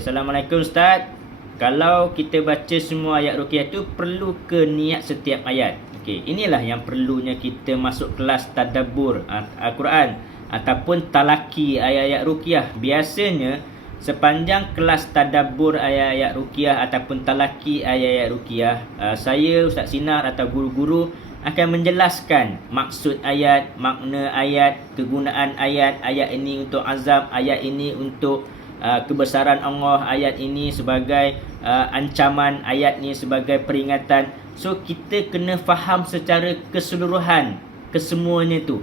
Assalamualaikum Ustaz. Kalau kita baca semua ayat ruqyah tu, perlu ke niat setiap ayat? Okey, inilah yang perlunya kita masuk kelas tadabbur Al-Quran ataupun talaki ayat-ayat ruqyah. Biasanya sepanjang kelas tadabbur ayat-ayat ruqyah ataupun talaki ayat-ayat ruqyah, saya, Ustaz Sinar atau guru-guru akan menjelaskan maksud ayat, makna ayat, kegunaan ayat. Ayat ini untuk azab, ayat ini untuk kebesaran Allah, ayat ini sebagai ancaman, ayat ini sebagai peringatan. So kita kena faham secara keseluruhan kesemuanya tu.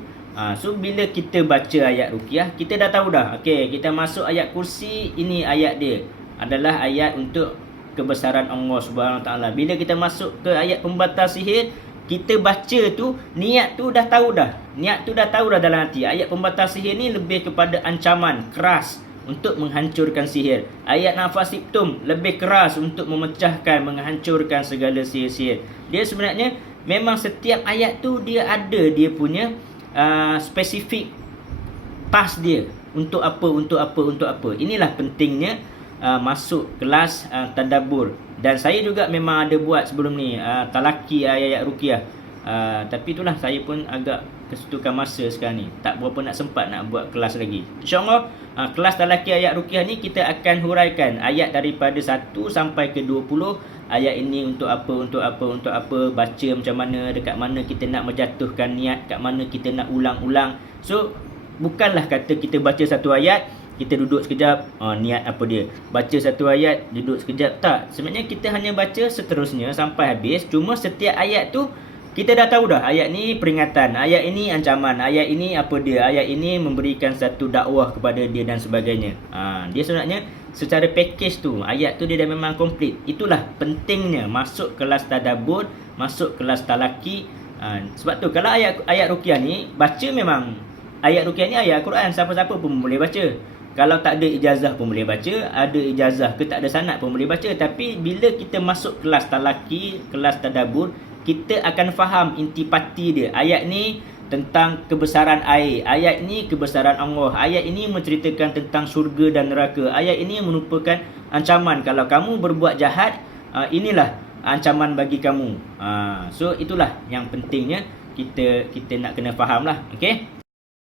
So bila kita baca ayat ruqyah, kita dah tahu dah. Okey, kita masuk ayat kursi, ini ayat dia adalah ayat untuk kebesaran Allah Subhanahu Taala. Bila kita masuk ke ayat pembatal sihir, kita baca tu, niat tu dah tahu dah. Niat tu dah tahu dah dalam hati. Ayat pembatal sihir ni lebih kepada ancaman keras untuk menghancurkan sihir. Ayat nafas siptum lebih keras untuk memecahkan, menghancurkan segala sihir-sihir. Dia sebenarnya memang setiap ayat tu dia ada dia punya spesifik task dia. Untuk apa, untuk apa, untuk apa. Inilah pentingnya masuk kelas tadabbur. Dan saya juga memang ada buat sebelum ni talaki ayat-ayat ruqyah. Tapi itulah, saya pun agak kesetukan masa sekarang ni, tak berapa nak sempat nak buat kelas lagi. InsyaAllah kelas talaki ayat ruqyah ni kita akan huraikan ayat daripada 1 sampai ke 20. Ayat ini untuk apa, untuk apa, untuk apa, baca macam mana, dekat mana kita nak menjatuhkan niat, kat mana kita nak ulang-ulang. So bukanlah kata kita baca satu ayat, kita duduk sekejap, niat apa dia. Baca satu ayat, duduk sekejap. Tak, sebenarnya kita hanya baca seterusnya sampai habis. Cuma setiap ayat tu kita dah tahu dah, ayat ni peringatan, ayat ini ancaman, ayat ini apa dia, ayat ini memberikan satu dakwah kepada dia dan sebagainya. Dia sebenarnya secara package tu, ayat tu dia dah memang komplit. Itulah pentingnya masuk kelas tadabbur, masuk kelas talaki. Sebab tu kalau ayat ruqyah ni baca, memang ayat ruqyah ni ayat Al-Quran, siapa-siapa pun boleh baca. Kalau tak ada ijazah pun boleh baca, ada ijazah ke tak ada sanad pun boleh baca. Tapi bila kita masuk kelas talaki, kelas tadabbur, kita akan faham intipati dia. Ayat ni tentang kebesaran air, ayat ni kebesaran Allah, ayat ini menceritakan tentang syurga dan neraka, ayat ini merupakan ancaman kalau kamu berbuat jahat, inilah ancaman bagi kamu. So itulah yang pentingnya kita nak kena faham lah. Okey.